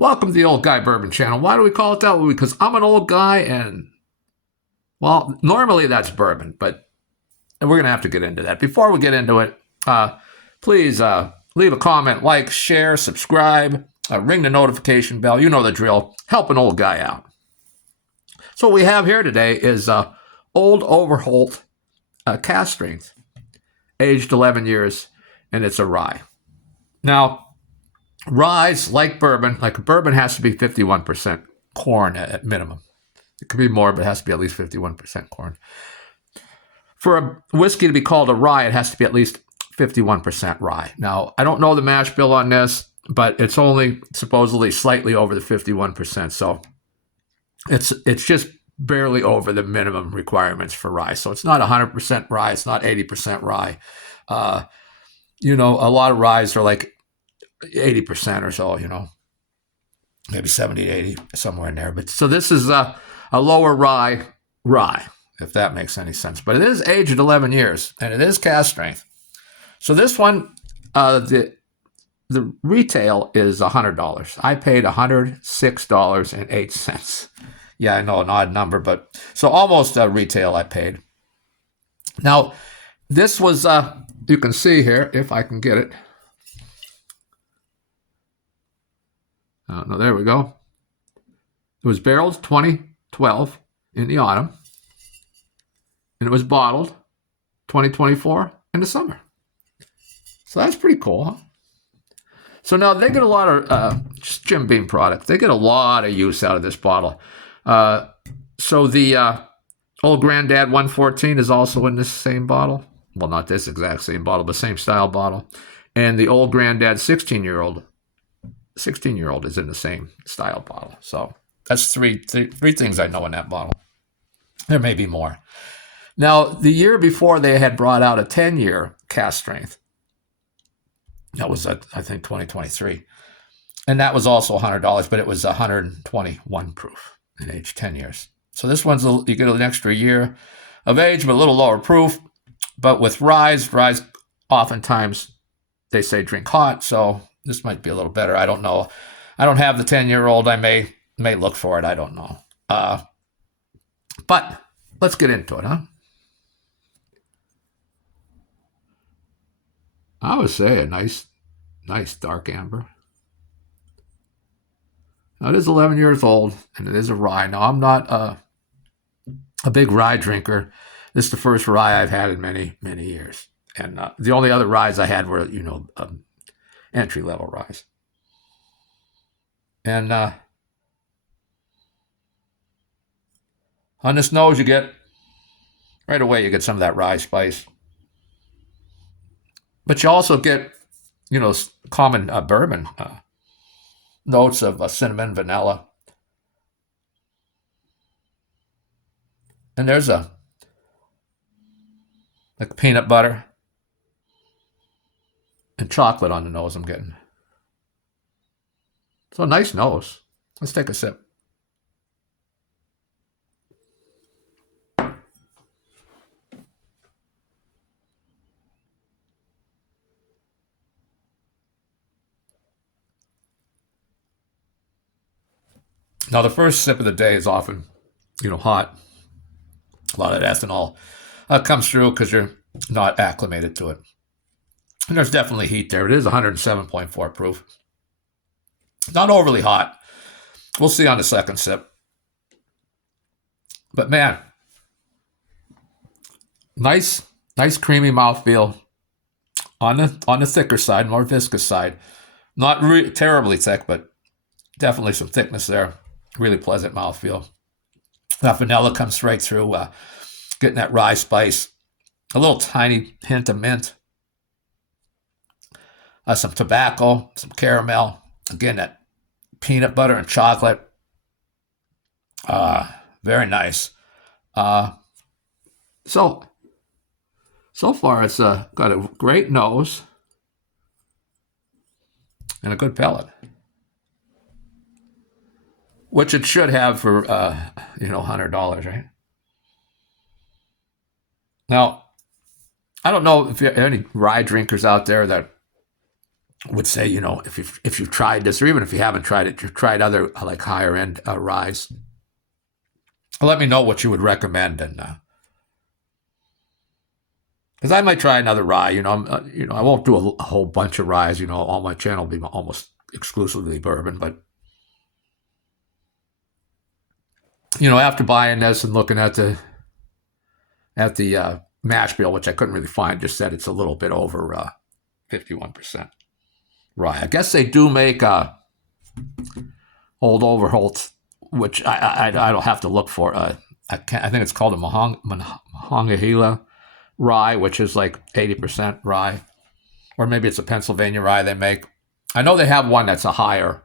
Welcome to the Old Guy Bourbon Channel. Why do we call it that? Well, because I'm an old guy and, well, normally that's bourbon, but we're going to have to get into that. Before we get into it, please leave a comment, like, share, subscribe, ring the notification bell. You know the drill. Help an old guy out. So what we have here today is Old Overholt Cask Strength, aged 11 years, and it's a rye. Now, rye's like bourbon has to be 51% corn at minimum. It could be more, but it has to be at least 51% corn. For a whiskey to be called a rye, it has to be at least 51% rye. Now, I don't know the mash bill on this, but it's only supposedly slightly over the 51%. So it's just barely over the minimum requirements for rye. So it's not 100% rye. It's not 80% rye. A lot of ryes are like 80% or so, maybe 70 to 80, somewhere in there. But so this is a lower rye, if that makes any sense. But it is aged 11 years, and it is cask strength. So this one, the retail is $100. I paid $106.08. Yeah, I know, an odd number, but so almost retail I paid. Now, this was, you can see here, if I can get it. No, there we go. It was barreled 2012 in the autumn, and it was bottled 2024 in the summer. So that's pretty cool, huh? So now they get a lot of just Jim Beam product. They get a lot of use out of this bottle. So the Old Granddad 114 is also in this same bottle. Well, not this exact same bottle, but same style bottle. And the Old Granddad 16-year-old is in the same style bottle. So that's three things I know in that bottle. There may be more. Now, the year before, they had brought out a 10-year cask strength. That was, I think, 2023. And that was also $100, but it was 121 proof and aged 10 years. So this one's, you get an extra year of age, but a little lower proof. But with ryes oftentimes, they say drink hot, so this might be a little better. I don't know. I don't have the 10-year-old. I may look for it. I don't know. But let's get into it, huh? I would say a nice dark amber. Now, it is 11 years old, and it is a rye. Now, I'm not a big rye drinker. This is the first rye I've had in many, many years. And the only other ryes I had were, entry-level ryes. And on this nose, you get some of that rye spice. But you also get, common bourbon notes of cinnamon, vanilla. And there's like peanut butter and chocolate on the nose I'm getting. So a nice nose. Let's take a sip. Now, the first sip of the day is often, hot. A lot of that ethanol comes through because you're not acclimated to it. And there's definitely heat there. It is 107.4 proof. Not overly hot. We'll see on the second sip. But man, nice creamy mouthfeel on the thicker side, more viscous side. Not terribly thick, but definitely some thickness there. Really pleasant mouthfeel. That vanilla comes right through, getting that rye spice. A little tiny hint of mint. Some tobacco, some caramel. Again, that peanut butter and chocolate. Very nice. So far it's got a great nose and a good palate, which it should have for $100, right? Now, I don't know if you have any rye drinkers out there that would say, if you've tried this, or even if you haven't tried it, you've tried other like higher end ryes, let me know what you would recommend, and because I might try another rye. I won't do a whole bunch of ryes. All my channel will be almost exclusively bourbon, but after buying this and looking at the mash bill, which I couldn't really find, just said it's a little bit over 51% rye. I guess they do make Old Overholt, which I don't have to look for. I think it's called a Monongahela rye, which is like 80% rye, or maybe it's a Pennsylvania rye they make. I know they have one that's a higher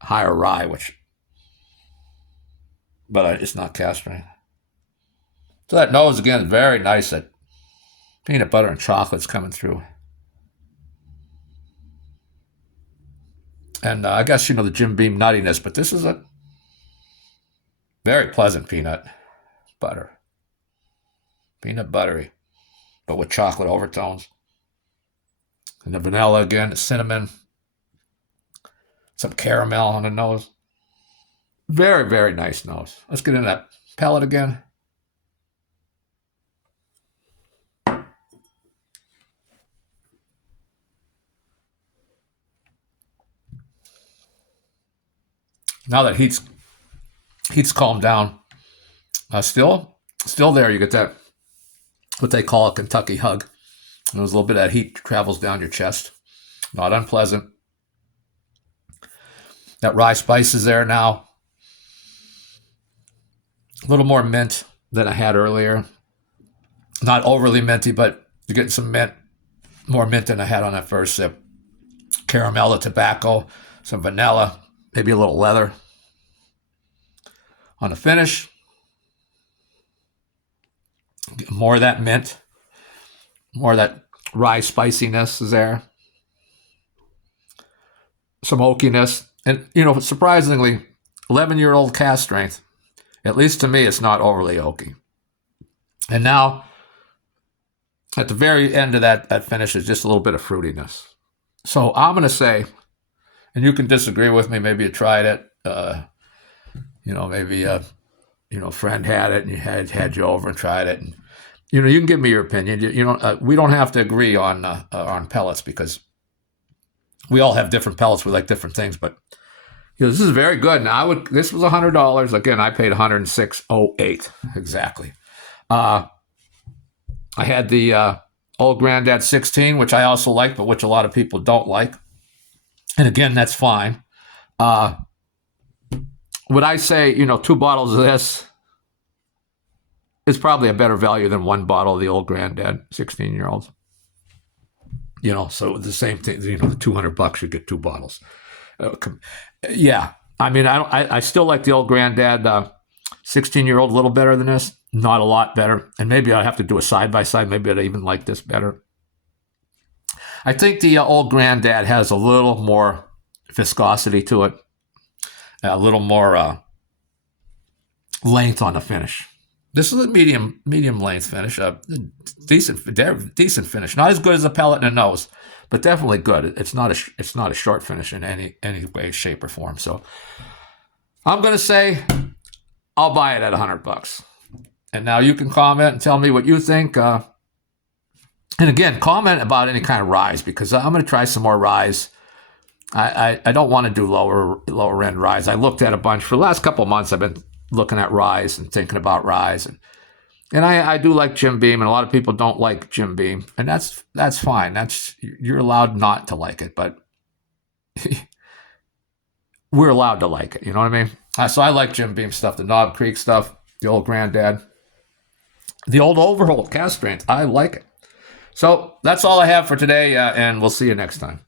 rye, but it's not cast strength. So that nose again is very nice. That peanut butter and chocolate's coming through. And I guess, the Jim Beam nuttiness, but this is a very pleasant peanut butter. Peanut buttery, but with chocolate overtones. And the vanilla again, the cinnamon, some caramel on the nose. Very, very nice nose. Let's get in that palate again. Now that heat's calmed down, still there. You get that, what they call a Kentucky hug. And there's a little bit of that heat travels down your chest. Not unpleasant. That rye spice is there now. A little more mint than I had earlier. Not overly minty, but you're getting some mint, more mint than I had on that first sip. Caramel, tobacco, some vanilla, maybe a little leather. On the finish, more of that mint, more of that rye spiciness is there. Some oakiness. And, surprisingly, 11-year-old cask strength, at least to me, it's not overly oaky. And now, at the very end of that finish is just a little bit of fruitiness. So I'm going to say, and you can disagree with me, maybe you tried it, maybe a friend had it and you had you over and tried it, and you can give me your opinion. We don't have to agree on pellets, because we all have different pellets. We like different things, but this is very good. And this was $100. Again, I paid $106.08 exactly. I had the Old Grandad 16, which I also like, but which a lot of people don't like. And again, that's fine. Would I say, 2 bottles of this is probably a better value than 1 bottle of the Old Grandad 16-year-olds? So the same thing, the $200, you get 2 bottles. Yeah. I mean, I still like the Old Grandad 16-year-old a little better than this. Not a lot better. And maybe I'd have to do a side-by-side. Maybe I'd even like this better. I think the Old Grandad has a little more viscosity to it. A little more length on the finish. This is a medium length finish. Decent finish. Not as good as a pellet and a nose, but definitely good. It's not a short finish in any way, shape, or form. So I'm going to say I'll buy it at $100. And now you can comment and tell me what you think. And again, comment about any kind of ryes, because I'm going to try some more ryes. I don't want to do lower end ryes. I looked at a bunch for the last couple of months. I've been looking at ryes and thinking about ryes, and I do like Jim Beam, and a lot of people don't like Jim Beam, and that's fine. You're allowed not to like it, but we're allowed to like it. You know what I mean? So I like Jim Beam stuff, the Knob Creek stuff, the Old Grandad, the Old Overholt cask strength. I like it. So that's all I have for today, and we'll see you next time.